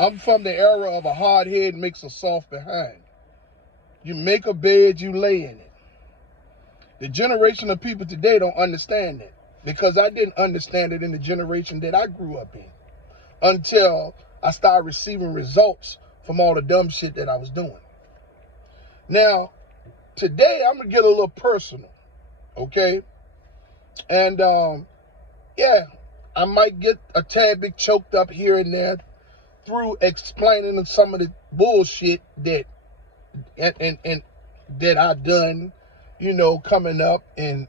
I'm from the era of a hard head makes a soft behind. You make a bed, you lay in it. The generation of people today don't understand that, because I didn't understand it in the generation that I grew up in until I started receiving results from all the dumb shit that I was doing. Now, today I'm going to get a little personal, okay? And, yeah, I might get a tad bit choked up here and there through explaining some of the bullshit that and that I done, you know, coming up and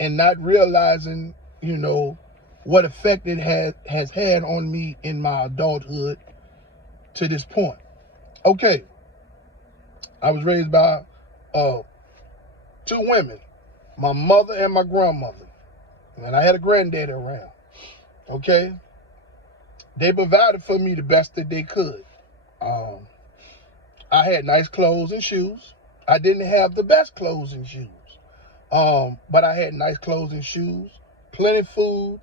not realizing, you know, what effect it has had on me in my adulthood to this point. Okay, I was raised by two women, my mother and my grandmother, and I had a granddaddy around. Okay, they provided for me the best that they could. I had nice clothes and shoes. I didn't have the best clothes and shoes, but I had nice clothes and shoes, plenty of food,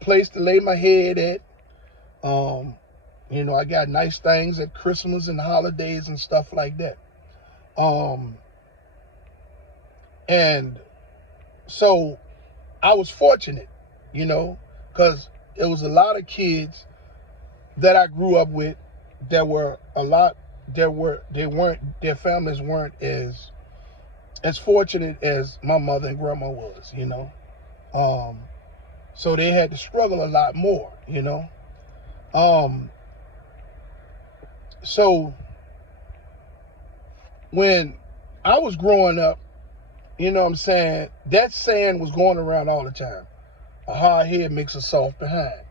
place to lay my head at. You know, I got nice things at Christmas and holidays and stuff like that. And so I was fortunate, you know, because it was a lot of kids that I grew up with that were their families weren't as fortunate as my mother and grandma was, you know. So they had to struggle a lot more, you know. So when I was growing up, you know what I'm saying, that saying was going around all the time. A hard head makes a soft behind.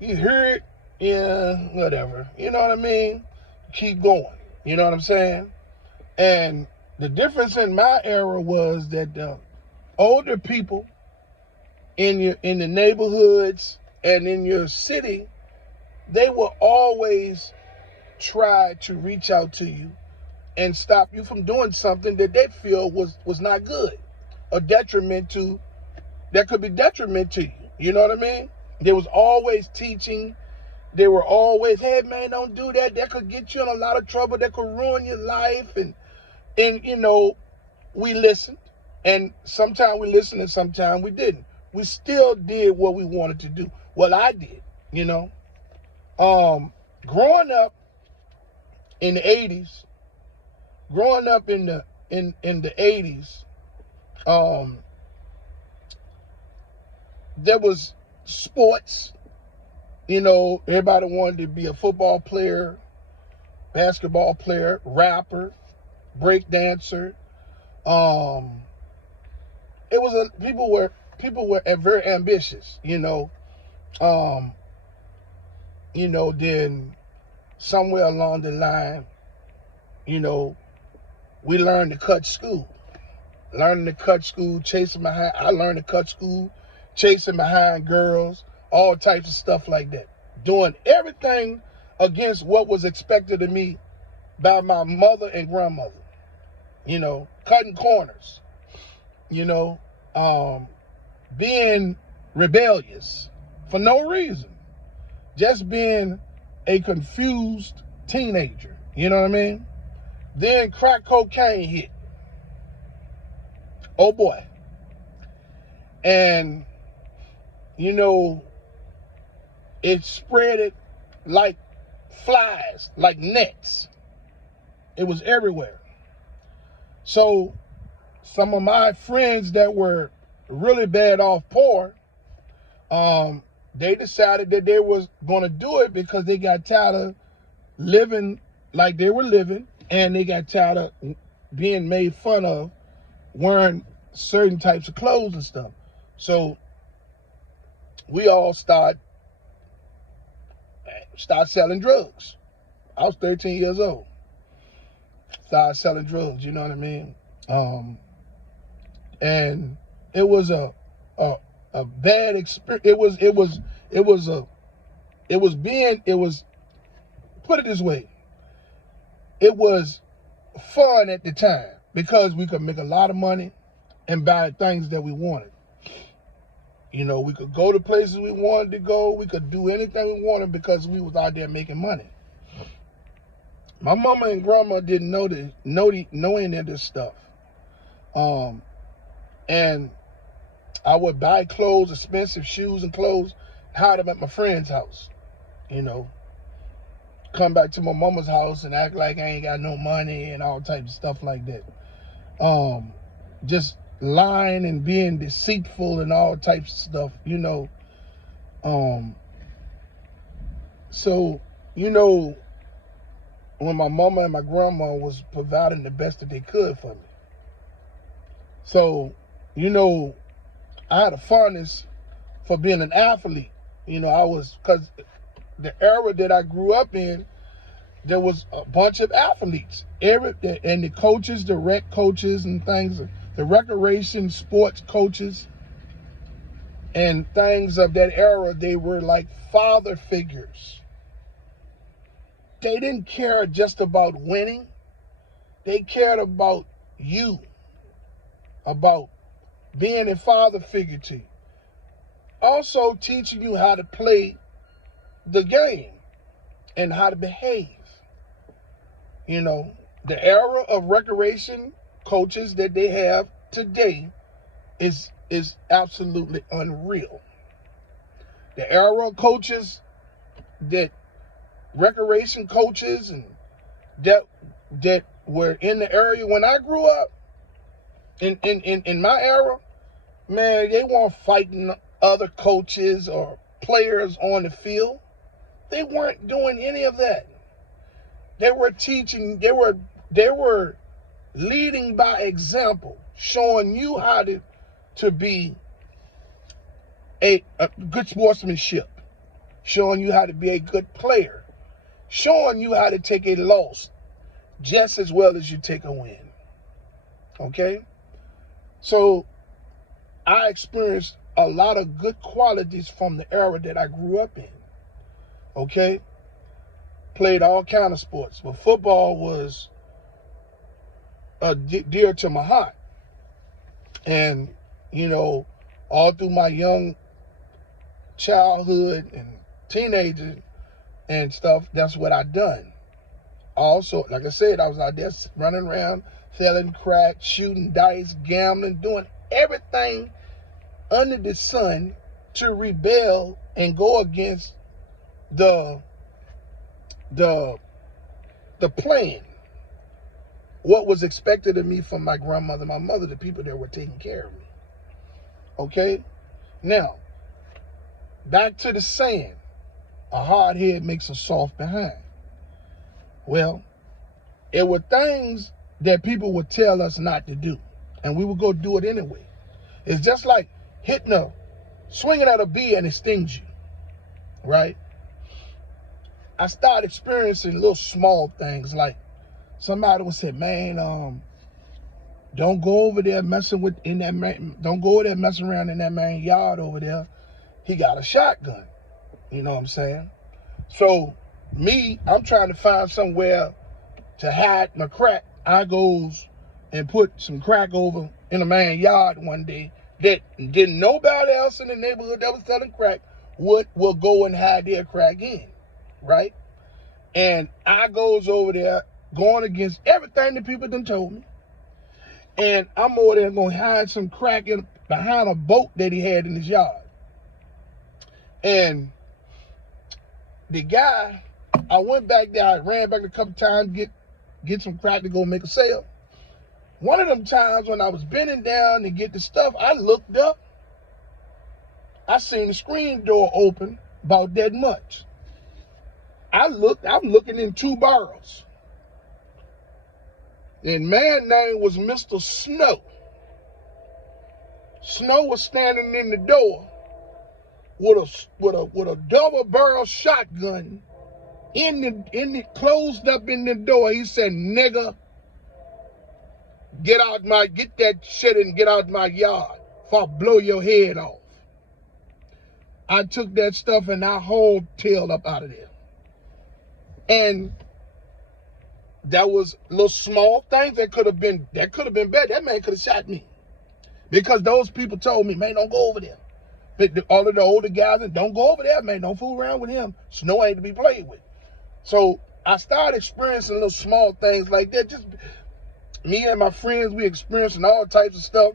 You hear it, yeah, whatever. You know what I mean? Keep going. You know what I'm saying? And the difference in my era was that the older people in the neighborhoods and in your city, they will always try to reach out to you and stop you from doing something that they feel was not good or that could be detriment to you. You know what I mean? There was always teaching. They were always, hey man, don't do that. That could get you in a lot of trouble. That could ruin your life. And you know, we listened. And sometimes we listened and sometimes we didn't. We still did what we wanted to do. Well, I did, you know. Growing up in the 80s, there was sports. You know, everybody wanted to be a football player, basketball player, rapper, break dancer. People were very ambitious, you know. Then somewhere along the line, you know, we learned to cut school. Chasing behind. I learned to cut school, chasing behind girls, all types of stuff like that. Doing everything against what was expected of me by my mother and grandmother. You know, cutting corners. You know, being rebellious for no reason. Just being a confused teenager. You know what I mean? Then crack cocaine hit. Oh boy. And, you know, it spread it like flies, like nets. It was everywhere. So some of my friends that were really bad off poor, they decided that they was going to do it because they got tired of living like they were living, and they got tired of being made fun of wearing certain types of clothes and stuff. So we all start selling drugs. I was 13 years old. Started selling drugs, you know what I mean? And it was a bad experience. Put it this way. It was fun at the time because we could make a lot of money and buy things that we wanted. You know, we could go to places we wanted to go. We could do anything we wanted because we was out there making money. My mama and grandma didn't know any of this stuff. And I would buy clothes, expensive shoes and clothes, hide them at my friend's house. You know, come back to my mama's house and act like I ain't got no money and all types of stuff like that. Just lying and being deceitful and all types of stuff, you know. So, you know, when my mama and my grandma was providing the best that they could for me. So, you know, I had a fondness for being an athlete. You know, because the era that I grew up in, there was a bunch of athletes. And the coaches, the rec coaches and things, the recreation sports coaches and things of that era, they were like father figures. They didn't care just about winning. They cared about you, about being a father figure to you. Also teaching you how to play the game and how to behave. You know, the era of recreation coaches that they have today is absolutely unreal. The era of coaches that recreation coaches and that were in the area when I grew up, in my era, man, they weren't fighting other coaches or players on the field. They weren't doing any of that. They were teaching, they were leading by example, showing you how to be a good sportsmanship, showing you how to be a good player, showing you how to take a loss just as well as you take a win. Okay? So I experienced a lot of good qualities from the era that I grew up in. Okay? Played all kind of sports, but football was dear to my heart. And, you know, all through my young childhood and teenager and stuff, that's what I done. Also, like I said, I was out there running around, selling crack, shooting dice, gambling, doing everything under the sun to rebel and go against the plan. What was expected of me from my grandmother, my mother, the people that were taking care of me. Okay? Now, back to the saying, a hard head makes a soft behind. Well, it were things that people would tell us not to do, and we would go do it anyway. It's just like swinging at a bee and it stings you, right? I started experiencing little small things, like somebody would say, man, don't go over there messing around in that man's yard over there. He got a shotgun. You know what I'm saying? So I'm trying to find somewhere to hide my crack. I goes and put some crack over in a man's yard one day that didn't nobody else in the neighborhood that was selling crack will go and hide their crack in, right? And I goes over there going against everything the people done told me. And I'm over there going to hide some crack behind a boat that he had in his yard. And the guy, I went back there, I ran back a couple times, get some crack to go make a sale. One of them times when I was bending down to get the stuff, I looked up. I seen the screen door open about that much. I'm looking in 2 barrels. And man's name was Mr. Snow. Snow was standing in the door with a double barrel shotgun closed up in the door. He said, nigga, get that shit and get out my yard before I blow your head off. I took that stuff and I hauled up out of there. And that was little small things that could have been bad. That man could have shot me. Because those people told me, man, don't go over there. All of the older guys, and don't go over there, man. Don't fool around with him. Snow ain't to be played with. So I started experiencing little small things like that. Just me and my friends, we experiencing all types of stuff.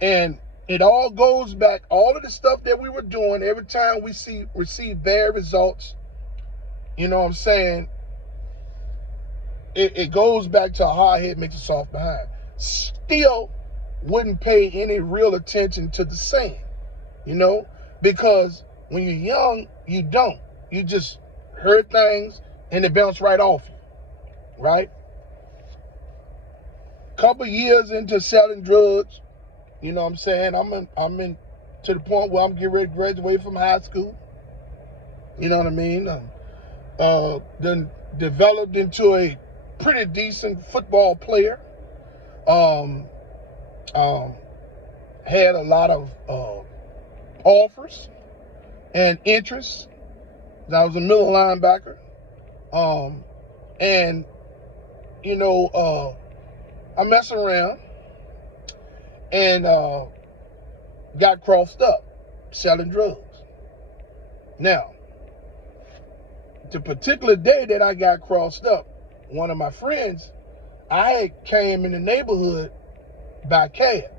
And it all goes back, all of the stuff that we were doing, every time we receive bad results, you know what I'm saying, it goes back to a hard head makes a soft behind. Still wouldn't pay any real attention to the saying, you know, because when you're young, you don't. You just heard things and it bounced right off you, right? Couple years into selling drugs, you know what I'm saying, I'm in to the point where I'm getting ready to graduate from high school. You know what I mean? Then developed into a pretty decent football player. Had a lot of offers and interests. I was a middle linebacker. And, you know, I messed around and got crossed up selling drugs. Now, the particular day that I got crossed up, one of my friends, I had came in the neighborhood by cab.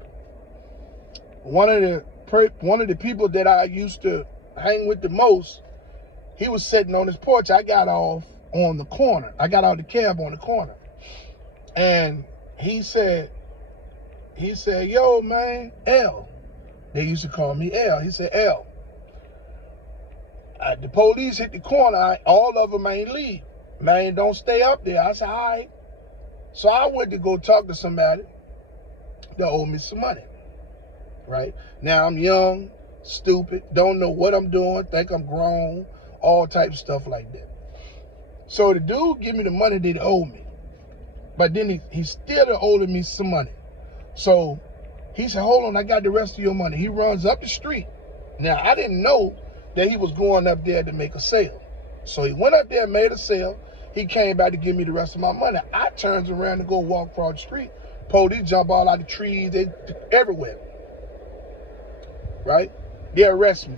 One of the people that I used to hang with the most, he was sitting on his porch. I got off on the corner. I got out of the cab on the corner. And he said, yo, man, L. They used to call me L. He said, L, the police hit the corner. All of them ain't leave. Man, don't stay up there. I said, all right. So I went to go talk to somebody that owed me some money, right? Now, I'm young, stupid, don't know what I'm doing, think I'm grown, all types of stuff like that. So the dude give me the money that he owed me. But then he still owed me some money. So he said, hold on, I got the rest of your money. He runs up the street. Now, I didn't know that he was going up there to make a sale. So he went up there and made a sale. He came back to give me the rest of my money. I turns around to go walk across the street. Police jump all out the trees, they everywhere. Right? They arrest me.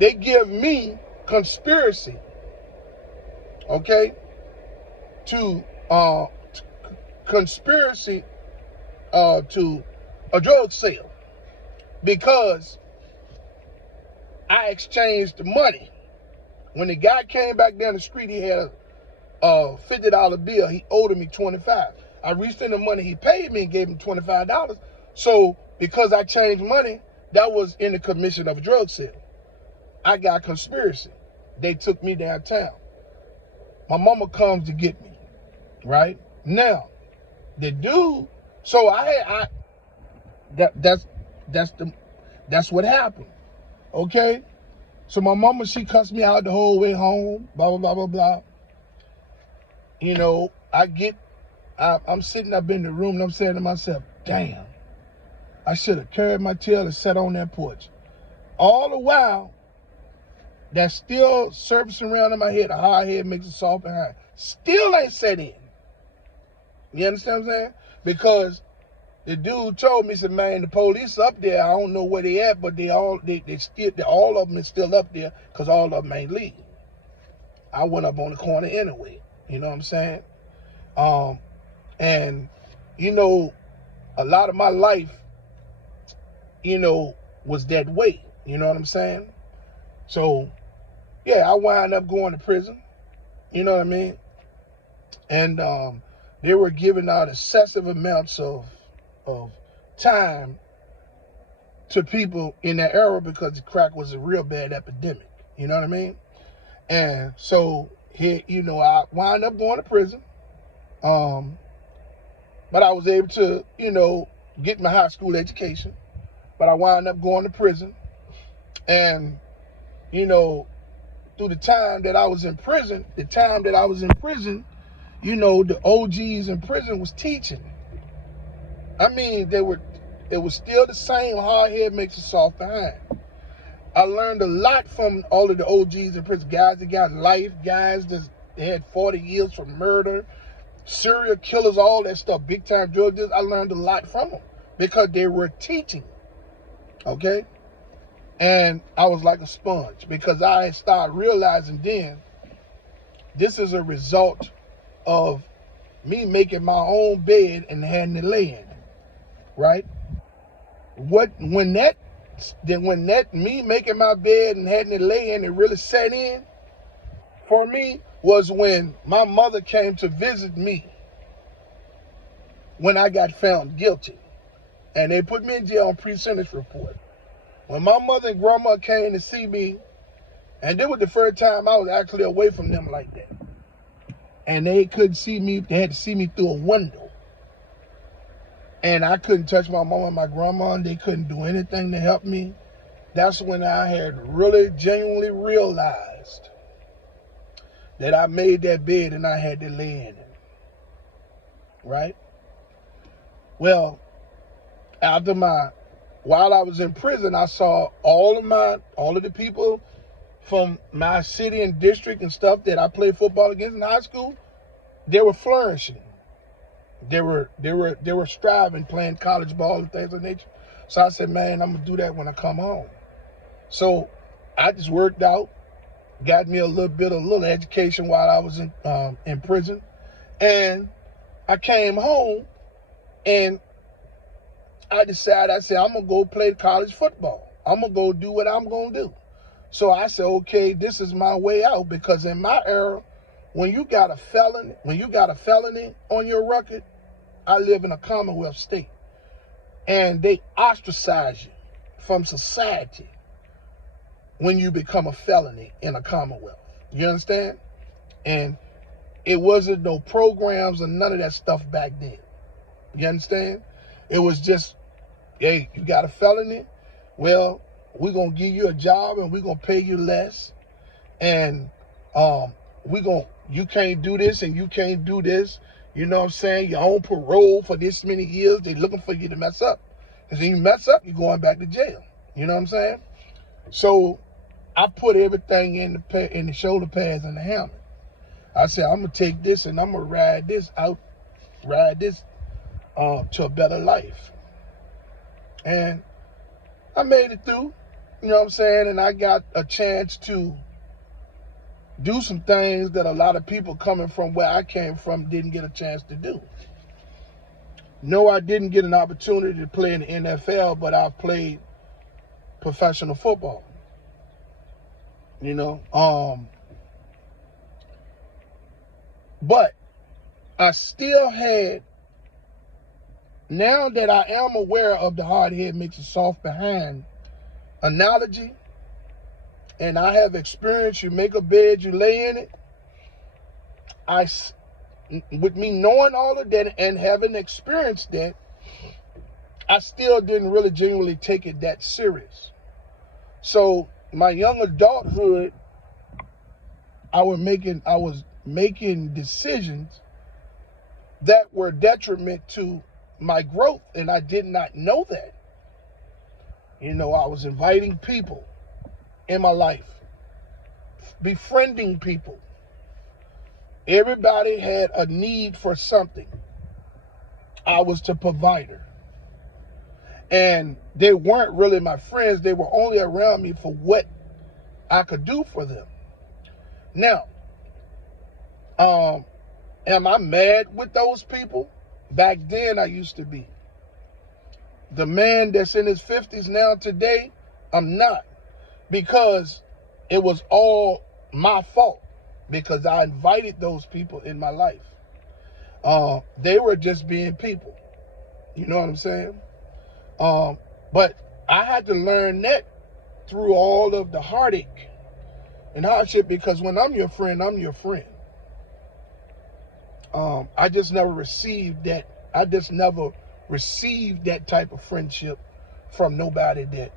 They give me conspiracy, okay, to conspiracy to a drug sale, because I exchanged the money. When the guy came back down the street, he had a $50 bill. He owed me $25. I reached in the money he paid me and gave him $25. So because I changed money, that was in the commission of a drug sale. I got conspiracy. They took me downtown. My mama comes to get me, right? Now, the dude, so that's what happened. Okay? So my mama, she cussed me out the whole way home, blah, blah, blah, blah, blah. You know, I'm sitting up in the room and I'm saying to myself, damn, I should have carried my tail and sat on that porch. All the while, that's still surfacing around in my head, a hard head makes a soft behind. Still ain't set in. You understand what I'm saying? Because the dude told me, he said, man, the police up there, I don't know where they at, but all of them is still up there because all of them ain't leaving. I went up on the corner anyway. You know what I'm saying? And, you know, a lot of my life, you know, was that way. You know what I'm saying? So, yeah, I wound up going to prison. You know what I mean? And they were giving out excessive amounts of time to people in that era because the crack was a real bad epidemic. You know what I mean? And so, here, you know, I wound up going to prison. But I was able to, you know, get my high school education. But I wound up going to prison. And, you know, through the time that I was in prison, you know, the OGs in prison was teaching. I mean, it was still the same, hard head makes a soft behind. I learned a lot from all of the OGs in prison, guys that got life, guys that had 40 years for murder, serial killers, all that stuff, big-time drug dealers. I learned a lot from them because they were teaching, okay? And I was like a sponge because I had started realizing then this is a result of me making my own bed and having to lay in it, right? When that me making my bed and having to lay in it really set in for me was when my mother came to visit me when I got found guilty. And they put me in jail on pre-sentence report. When my mother and grandma came to see me, and this was the first time I was actually away from them like that. And they couldn't see me, they had to see me through a window. And I couldn't touch my mom and my grandma, and they couldn't do anything to help me. That's when I had really genuinely realized that I made that bed and I had to lay in it, right? Well, while I was in prison, I saw all of the people from my city and district and stuff that I played football against in high school. They were flourishing. They were striving, playing college ball and things of that nature. So I said, man, I'm gonna do that when I come home. So I just worked out, got me a little education while I was in prison, and I came home and I said, I'm going to go play college football. I'm going to go do what I'm going to do. So I said, okay, this is my way out, because in my era, when you got a felony on your record, I live in a Commonwealth state, and they ostracize you from society when you become a felony in a Commonwealth. You understand? And it wasn't no programs or none of that stuff back then. You understand? It was just, hey, you got a felony? Well, we're going to give you a job and we're going to pay you less. And you can't do this and you can't do this. You know what I'm saying? You're on parole for this many years. They're looking for you to mess up. Because if you mess up, you're going back to jail. You know what I'm saying? So I put everything in the shoulder pads and the helmet. I said, I'm going to take this and I'm going to ride this to a better life. And I made it through, you know what I'm saying? And I got a chance to do some things that a lot of people coming from where I came from didn't get a chance to do. No, I didn't get an opportunity to play in the NFL, but I've played professional football. You know, but I still had, now that I am aware of the hard head makes it soft behind analogy, and I have experienced you make a bed, you lay in it, with me knowing all of that and having experienced that, I still didn't really genuinely take it that serious. So my young adulthood, I was making decisions that were detriment to my growth, and I did not know that. You know, I was inviting people in my life, befriending people. Everybody had a need for something. I was the provider. And they weren't really my friends. They were only around me for what I could do for them. Now, am I mad with those people? Back then, I used to be. The man that's in his 50s now today, I'm not. Because it was all my fault. Because I invited those people in my life. They were just being people. You know what I'm saying? But I had to learn that through all of the heartache and hardship, because when I'm your friend, I'm your friend. I just never received that. I just never received that type of friendship from nobody that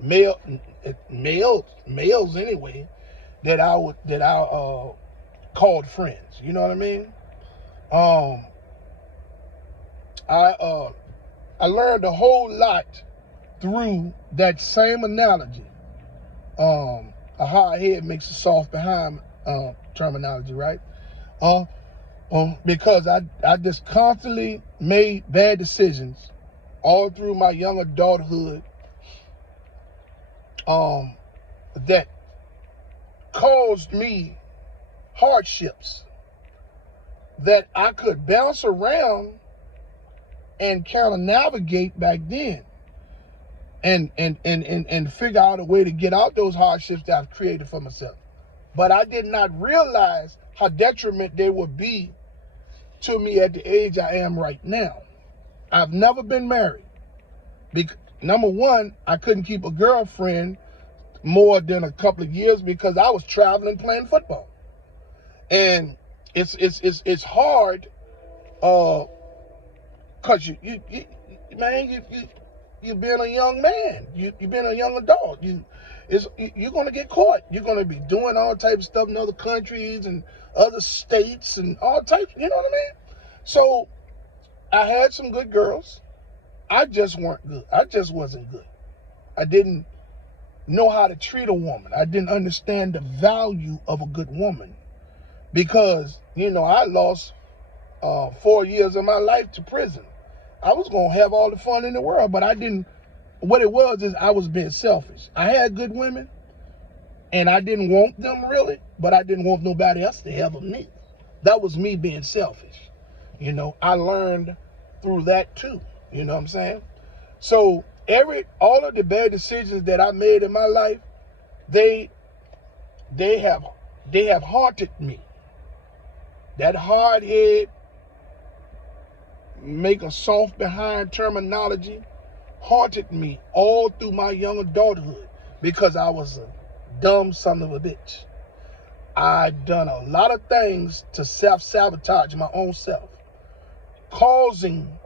males anyway, that I called friends. You know what I mean? I learned a whole lot through that same analogy. A hard head makes a soft behind terminology, right? Because I just constantly made bad decisions all through my young adulthood, that caused me hardships that I could bounce around and kind of navigate back then and figure out a way to get out those hardships that I've created for myself. But I did not realize how detriment they would be to me at the age I am right now. I've never been married. Number one, I couldn't keep a girlfriend more than a couple of years because I was traveling playing football. And it's hard because you've been a young man. You've been a young adult. You're going to get caught. You're going to be doing all types of stuff in other countries and other states and all types, you know what I mean? So I had some good girls. I just weren't good. I just wasn't good. I didn't know how to treat a woman. I didn't understand the value of a good woman because, I lost 4 years of my life to prison. I was going to have all the fun in the world, but I didn't. What it was is I was being selfish. I had good women, and I didn't want them really, but I didn't want nobody else to have me. That was me being selfish. I learned through that too. You know what I'm saying? So all of the bad decisions that I made in my life, they have haunted me. That hard head, make a soft behind terminology, haunted me all through my young adulthood because I was a dumb son of a bitch. I'd done a lot of things to self-sabotage my own self, causing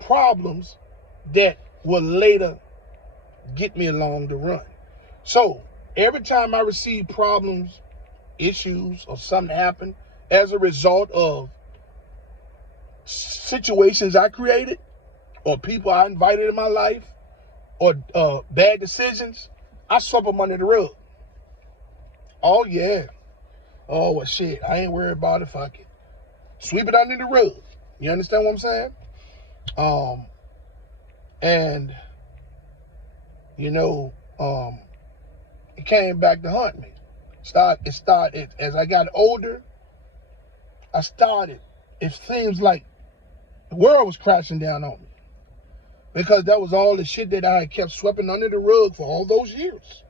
problems that will later get me along the run. So every time I receive problems, issues, or something happen as a result of situations I created or people I invited in my life or bad decisions, I sweep them under the rug. Oh, yeah. Oh, well, shit. I ain't worried about it. Fuck it. Sweep it under the rug. You understand what I'm saying? And, it came back to haunt me. It started, as I got older, it seems like the world was crashing down on me. Because that was all the shit that I had kept sweeping under the rug for all those years.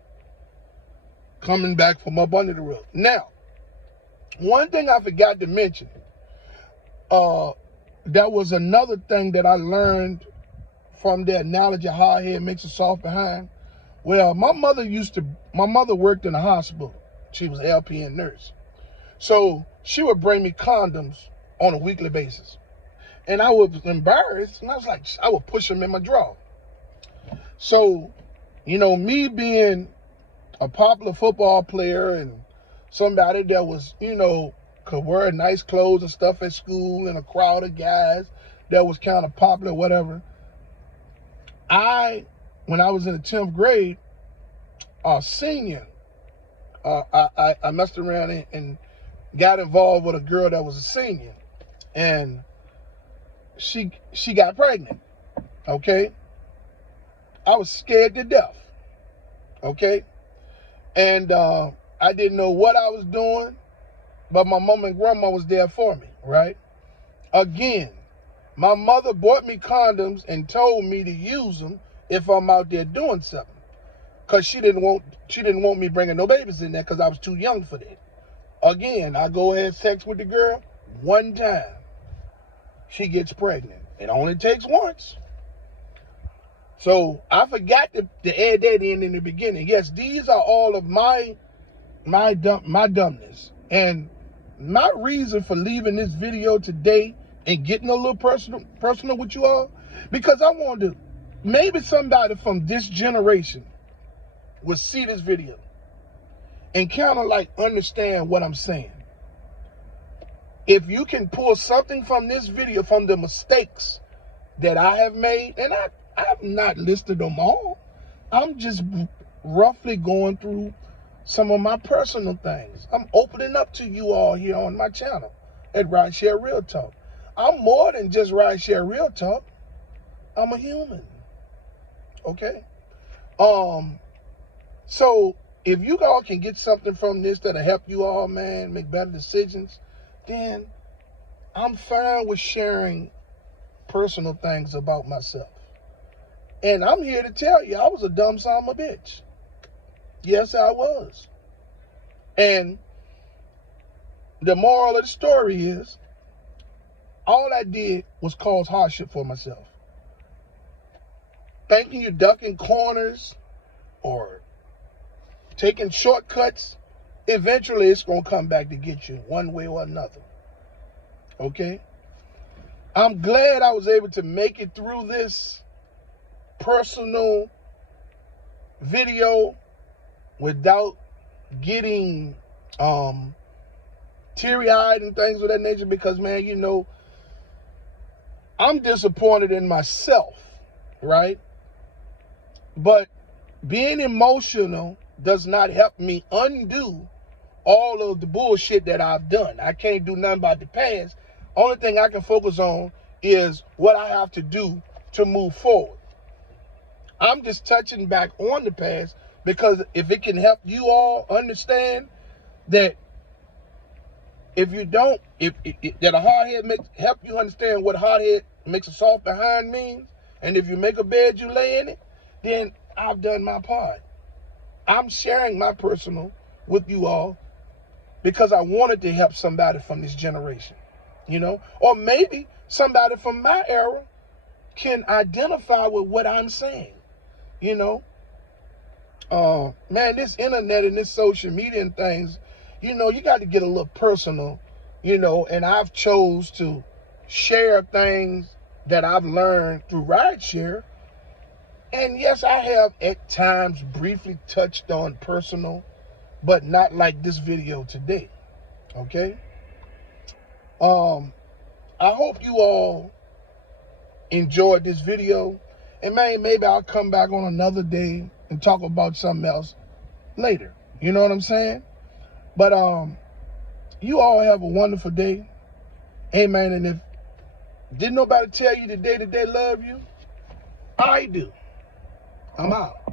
Coming back from up under the rug. Now, one thing I forgot to mention, that was another thing that I learned from the analogy of hard head makes a soft behind. Well, my mother worked in a hospital. She was an LPN nurse. So she would bring me condoms on a weekly basis. And I was embarrassed, and I would push them in my drawer. So, me being a popular football player and somebody that was, could wear nice clothes and stuff at school and a crowd of guys that was kind of popular, whatever. When I was in the 10th grade, a senior, I messed around and got involved with a girl that was a senior. And she got pregnant, okay? I was scared to death, okay? And I didn't know what I was doing, but my mom and grandma was there for me, right? Again, my mother bought me condoms and told me to use them if I'm out there doing something, because she didn't want me bringing no babies in there because I was too young for that. Again, I go have sex with the girl one time. She gets pregnant. It only takes once. So I forgot to add that in the beginning. Yes, these are all of my dumbness. And my reason for leaving this video today and getting a little personal with you all, because I wanted to, maybe somebody from this generation will see this video and kind of understand what I'm saying. If you can pull something from this video, from the mistakes that I have made, and I have not listed them all. I'm just roughly going through some of my personal things. I'm opening up to you all here on my channel at Rideshare Real Talk. I'm more than just Rideshare Real Talk. I'm a human. Okay? So if you all can get something from this that'll help you all, man, make better decisions, then I'm fine with sharing personal things about myself. And I'm here to tell you, I was a dumb son of a bitch. Yes, I was. And the moral of the story is, all I did was cause hardship for myself. Thinking you're ducking corners or taking shortcuts, eventually it's going to come back to get you one way or another. Okay? I'm glad I was able to make it through this personal video without getting teary-eyed and things of that nature, because, man, you know, I'm disappointed in myself, right? But being emotional does not help me undo all of the bullshit that I've done. I can't do nothing about the past. Only thing I can focus on is what I have to do to move forward. I'm just touching back on the past because if it can help you all understand that if you don't, that a hard head help you understand what hard head makes a soft behind means, and if you make a bed, you lay in it, then I've done my part. I'm sharing my personal with you all because I wanted to help somebody from this generation, you know, or maybe somebody from my era can identify with what I'm saying, you know. Man, this internet and this social media and things, you know, you got to get a little personal, you know, and I've chose to share things that I've learned through Rideshare. And yes, I have at times briefly touched on personal, but not like this video today, okay? I hope you all enjoyed this video, and man, maybe I'll come back on another day and talk about something else later. You know what I'm saying? But you all have a wonderful day. Amen. And if didn't nobody tell you today that they love you, I do. I'm out.